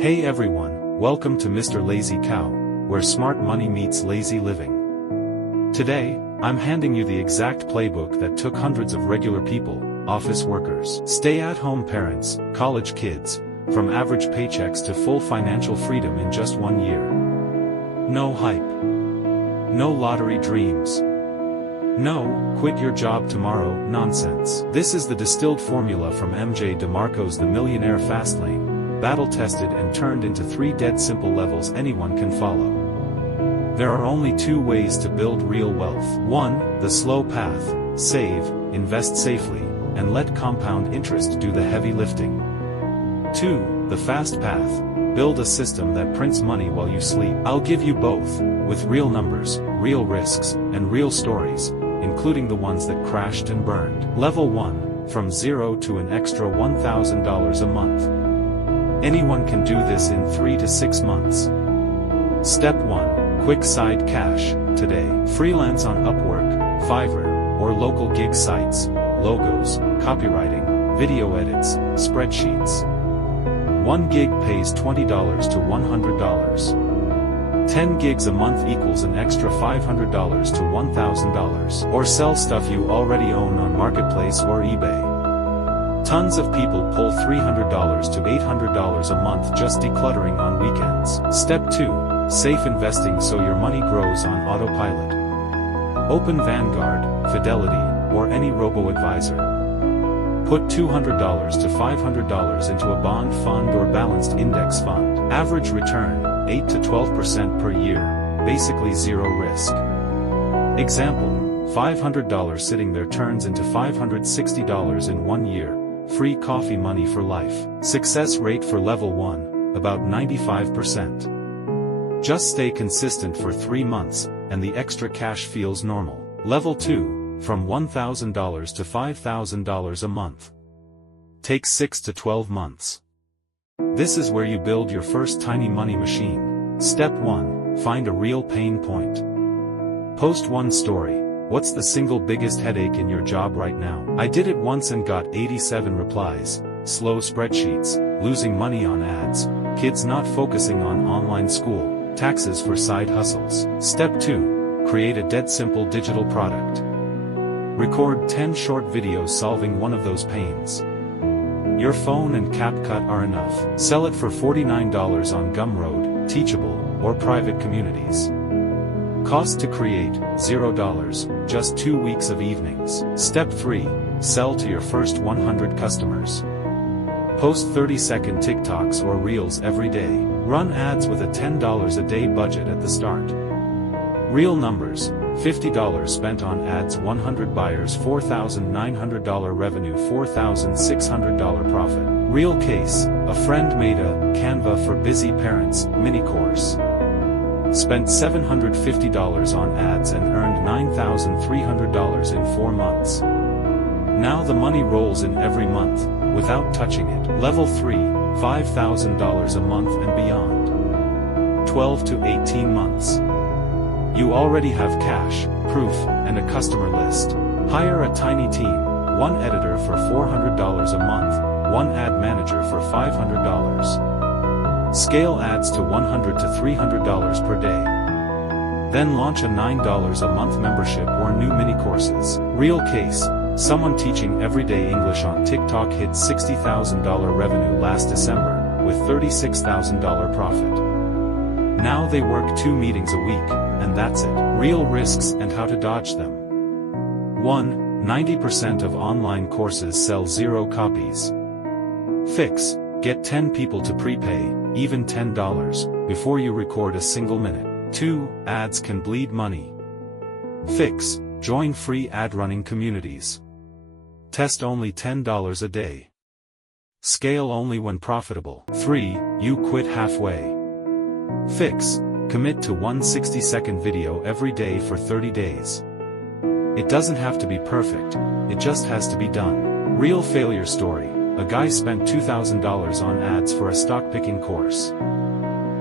Hey everyone, welcome to Mr. Lazey Ciow, where smart money meets lazy living. Today, I'm handing you the exact playbook that took hundreds of regular people, office workers, stay-at-home parents, college kids, from average paychecks to full financial freedom in just 1 year. No hype. No lottery dreams. No, quit your job tomorrow, nonsense. This is the distilled formula from MJ DeMarco's The Millionaire Fastlane, battle-tested and turned into 3 dead simple levels anyone can follow. There are only 2 ways to build real wealth. 1, the slow path: save, invest safely, and let compound interest do the heavy lifting. 2, the fast path: build a system that prints money while you sleep. I'll give you both, with real numbers, real risks, and real stories, including the ones that crashed and burned. Level 1, from zero to an extra $1,000 a month. Anyone can do this in 3 to 6 months. Step 1, quick side cash, today. Freelance on Upwork, Fiverr, or local gig sites, logos, copywriting, video edits, spreadsheets. 1 gig pays $20 to $100. 10 gigs a month equals an extra $500 to $1,000. Or sell stuff you already own on Marketplace or eBay. Tons of people pull $300 to $800 a month just decluttering on weekends. Step 2, safe investing so your money grows on autopilot. Open Vanguard, Fidelity, or any robo-advisor. Put $200 to $500 into a bond fund or balanced index fund. Average return, 8 to 12% per year, basically zero risk. Example, $500 sitting there turns into $560 in 1 year. Free coffee money for life. Success rate for level 1, about 95%. Just stay consistent for 3 months, and the extra cash feels normal. Level 2, from $1,000 to $5,000 a month. Takes 6 to 12 months. This is where you build your first tiny money machine. Step 1, find a real pain point. Post 1 story. What's the single biggest headache in your job right now? I did it once and got 87 replies. Slow spreadsheets, losing money on ads, kids not focusing on online school, taxes for side hustles. Step 2, create a dead simple digital product. Record 10 short videos solving one of those pains. Your phone and CapCut are enough. Sell it for $49 on Gumroad, Teachable, or private communities. Cost to create, $0, just 2 weeks of evenings. Step 3, sell to your first 100 customers. Post 30-second TikToks or Reels every day. Run ads with a $10 a day budget at the start. Real numbers, $50 spent on ads, 100 buyers, $4,900 revenue, $4,600 profit. Real case, a friend made a Canva for busy parents mini course. Spent $750 on ads and earned $9,300 in 4 months. Now the money rolls in every month, without touching it. Level 3, $5,000 a month and beyond. 12 to 18 months. You already have cash, proof, and a customer list. Hire a tiny team, 1 editor for $400 a month, 1 ad manager for $500. Scale ads to $100 to $300 per day. Then launch a $9 a month membership or new mini courses. Real case, someone teaching everyday English on TikTok hit $60,000 revenue last December, with $36,000 profit. Now they work 2 meetings a week, and that's it. Real risks and how to dodge them. 1, 90% of online courses sell 0 copies. Fix. Get 10 people to prepay, even $10, before you record a single minute. 2, ads can bleed money. Fix. Join free ad running communities. Test only $10 a day. Scale only when profitable. 3, you quit halfway. Fix. Commit to 1 60-second video every day for 30 days. It doesn't have to be perfect, it just has to be done. Real failure story. A guy spent $2,000 on ads for a stock picking course.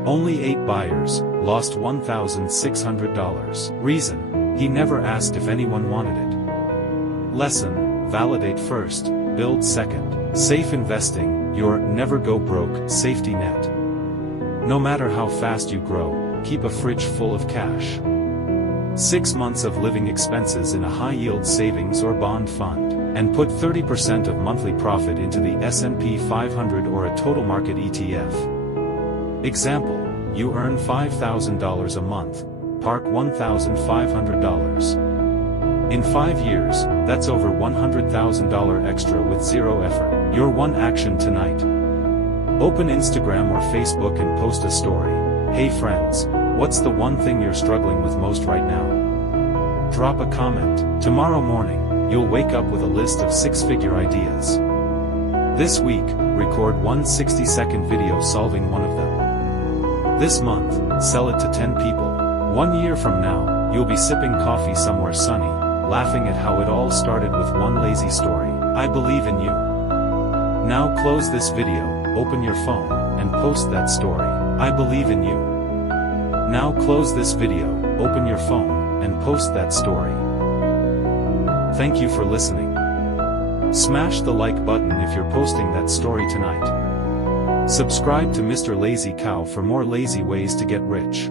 Only 8 buyers, lost $1,600. Reason, he never asked if anyone wanted it. Lesson, validate first, build second. Safe investing, your never go broke safety net. No matter how fast you grow, keep a fridge full of cash. 6 months of living expenses in a high-yield savings or bond fund, and put 30% of monthly profit into the S&P 500 or a total market ETF. Example, you earn $5,000 a month, park $1,500. In 5 years, that's over $100,000 extra with zero effort. Your one action tonight. Open Instagram or Facebook and post a story. Hey friends, what's the one thing you're struggling with most right now? Drop a comment. Tomorrow morning, you'll wake up with a list of 6-figure ideas. This week, record one 60-second video solving one of them. This month, sell it to 10 people. 1 year from now, you'll be sipping coffee somewhere sunny, laughing at how it all started with one lazy story. I believe in you. Now close this video, open your phone, and post that story. I believe in you. Now close this video, open your phone, and post that story. Thank you for listening. Smash the like button if you're posting that story tonight. Subscribe to Mr. Lazey Ciow for more lazy ways to get rich.